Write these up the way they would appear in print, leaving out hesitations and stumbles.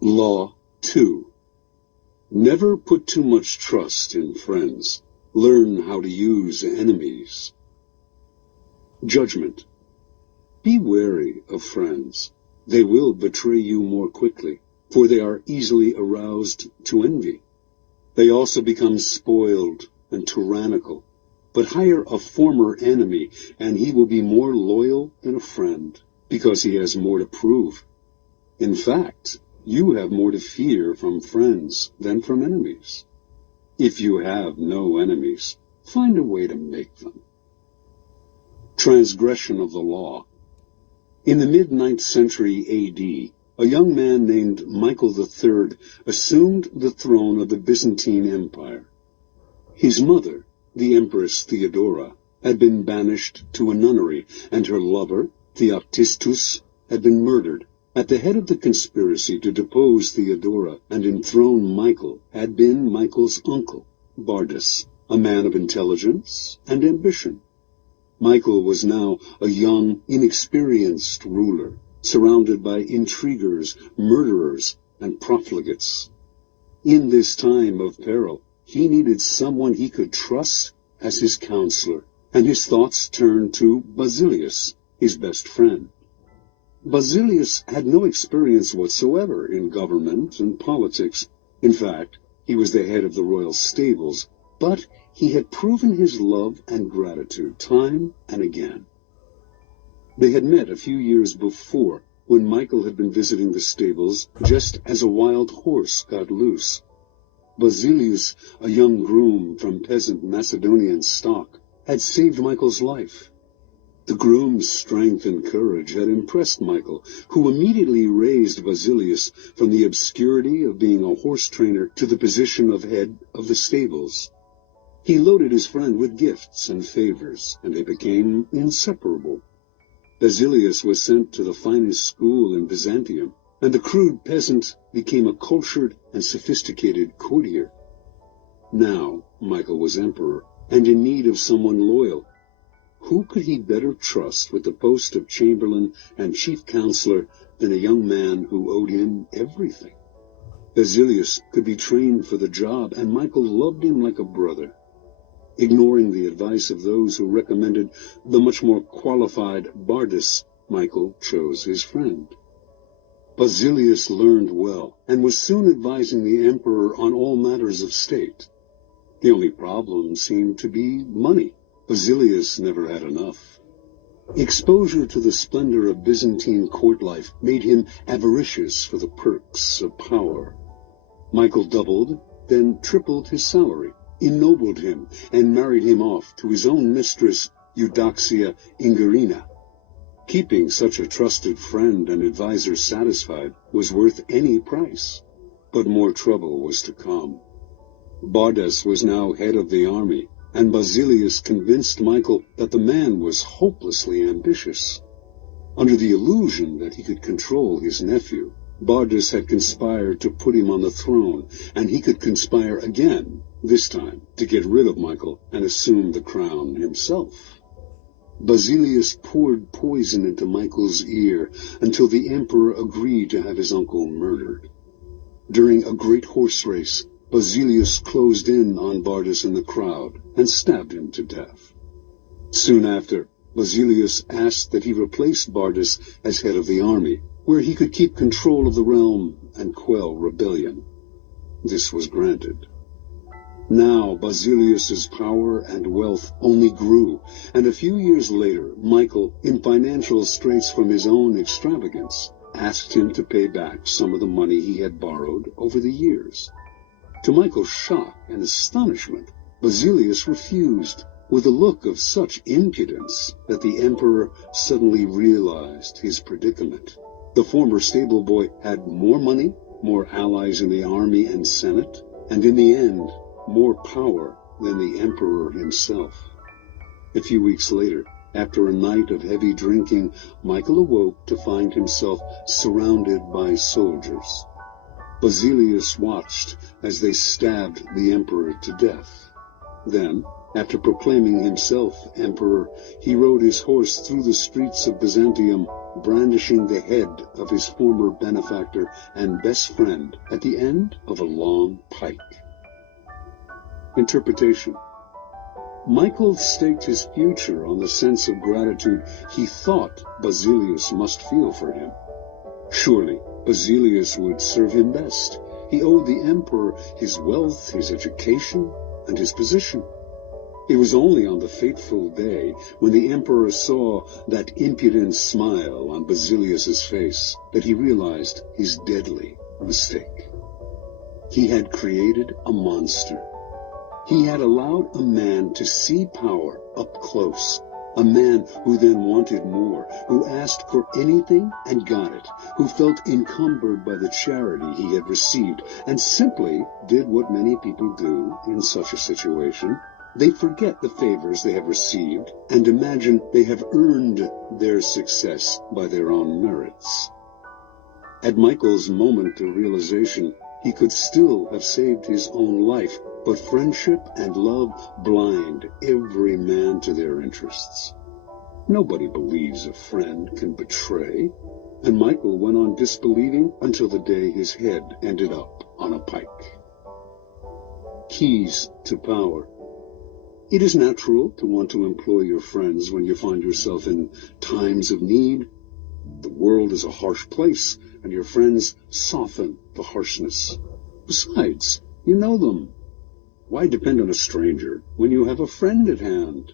Law 2. Never put too much trust in friends. Learn how to use enemies. Judgment. Be wary of friends. They will betray you more quickly, for they are easily aroused to envy. They also become spoiled and tyrannical. But hire a former enemy, and he will be more loyal than a friend, because he has more to prove. In fact, you have more to fear from friends than from enemies. If you have no enemies, find a way to make them. Transgression of the law. In the mid-9th century A.D., a young man named Michael III assumed the throne of the Byzantine Empire. His mother, the Empress Theodora, had been banished to a nunnery, and her lover, Theoctistus, had been murdered. At the head of the conspiracy to depose Theodora and enthrone Michael had been Michael's uncle, Bardas, a man of intelligence and ambition. Michael was now a young, inexperienced ruler, surrounded by intriguers, murderers, and profligates. In this time of peril, he needed someone he could trust as his counselor, and his thoughts turned to Basilius, his best friend. Basilius had no experience whatsoever in government and politics. In fact, he was the head of the royal stables, but he had proven his love and gratitude time and again. They had met a few years before, when Michael had been visiting the stables just as a wild horse got loose. Basilius, a young groom from peasant Macedonian stock, had saved Michael's life. The groom's strength and courage had impressed Michael, who immediately raised Basilius from the obscurity of being a horse trainer to the position of head of the stables. He loaded his friend with gifts and favors, and they became inseparable. Basilius was sent to the finest school in Byzantium, and the crude peasant became a cultured and sophisticated courtier. Now Michael was emperor, and in need of someone loyal. Who could he better trust with the post of chamberlain and chief counselor than a young man who owed him everything? Basilius could be trained for the job, and Michael loved him like a brother. Ignoring the advice of those who recommended the much more qualified Bardas, Michael chose his friend. Basilius learned well, and was soon advising the emperor on all matters of state. The only problem seemed to be money. Basilius never had enough. Exposure to the splendor of Byzantine court life made him avaricious for the perks of power. Michael doubled, then tripled his salary, ennobled him, and married him off to his own mistress, Eudoxia Ingerina. Keeping such a trusted friend and advisor satisfied was worth any price. But more trouble was to come. Bardas was now head of the army, and Basilius convinced Michael that the man was hopelessly ambitious. Under the illusion that he could control his nephew, Bardas had conspired to put him on the throne, and he could conspire again, this time to get rid of Michael and assume the crown himself. Basilius poured poison into Michael's ear until the emperor agreed to have his uncle murdered. During a great horse race, Basilius closed in on Bardas in the crowd and stabbed him to death. Soon after, Basilius asked that he replace Bardas as head of the army, where he could keep control of the realm and quell rebellion. This was granted. Now Basilius's power and wealth only grew, and a few years later, Michael, in financial straits from his own extravagance, asked him to pay back some of the money he had borrowed over the years. To Michael's shock and astonishment, Basilius refused, with a look of such impudence that the emperor suddenly realized his predicament. The former stable boy had more money, more allies in the army and senate, and in the end, more power than the emperor himself. A few weeks later, after a night of heavy drinking, Michael awoke to find himself surrounded by soldiers. Basilius watched as they stabbed the emperor to death. Then, After proclaiming himself emperor, he rode his horse through the streets of Byzantium, brandishing the head of his former benefactor and best friend at the end of a long pike. Interpretation. Michael staked his future on the sense of gratitude he thought Basilius must feel for him. Surely, Basilius would serve him best. He owed the emperor his wealth, his education, and his position. It was only on the fateful day when the emperor saw that impudent smile on Basilius's face that he realized his deadly mistake. He had created a monster. He had allowed a man to see power up close, a man who then wanted more, who asked for anything and got it, who felt encumbered by the charity he had received, and simply did what many people do in such a situation. They forget the favors they have received and imagine they have earned their success by their own merits. At Michael's moment of realization, he could still have saved his own life, but friendship and love blind every man to their interests. Nobody believes a friend can betray, and Michael went on disbelieving until the day his head ended up on a pike. Keys to power. It is natural to want to employ your friends when you find yourself in times of need. The world is a harsh place, and your friends soften the harshness. Besides, you know them. Why depend on a stranger when you have a friend at hand?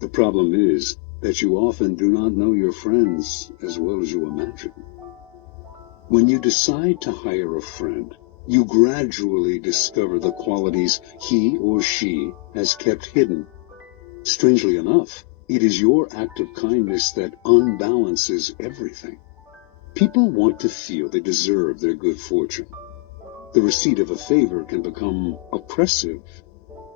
The problem is that you often do not know your friends as well as you imagine. When you decide to hire a friend, you gradually discover the qualities he or she has kept hidden. Strangely enough, it is your act of kindness that unbalances everything. People want to feel they deserve their good fortune. The receipt of a favor can become oppressive.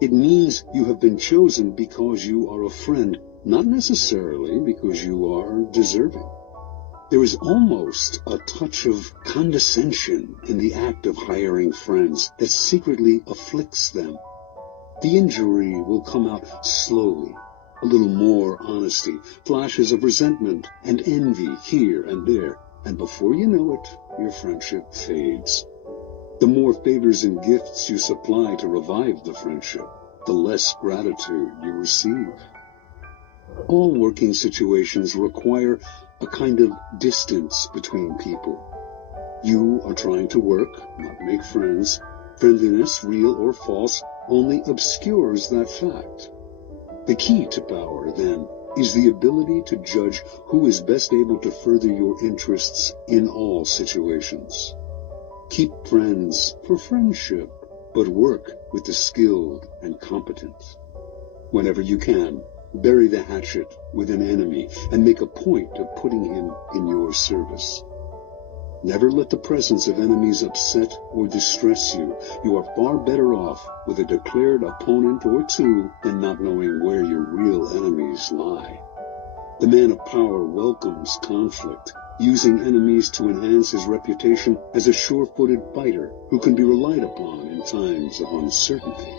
It means you have been chosen because you are a friend, not necessarily because you are deserving. There is almost a touch of condescension in the act of hiring friends that secretly afflicts them. The injury will come out slowly, a little more honesty, flashes of resentment and envy here and there, and before you know it, your friendship fades. The more favors and gifts you supply to revive the friendship, the less gratitude you receive. All working situations require a kind of distance between people. You are trying to work, not make friends. Friendliness, real or false, only obscures that fact. The key to power, then, is the ability to judge who is best able to further your interests in all situations. Keep friends for friendship, but work with the skilled and competent. Whenever you can, bury the hatchet with an enemy and make a point of putting him in your service. Never let the presence of enemies upset or distress you. You are far better off with a declared opponent or two than not knowing where your real enemies lie. The man of power welcomes conflict, using enemies to enhance his reputation as a sure-footed fighter who can be relied upon in times of uncertainty.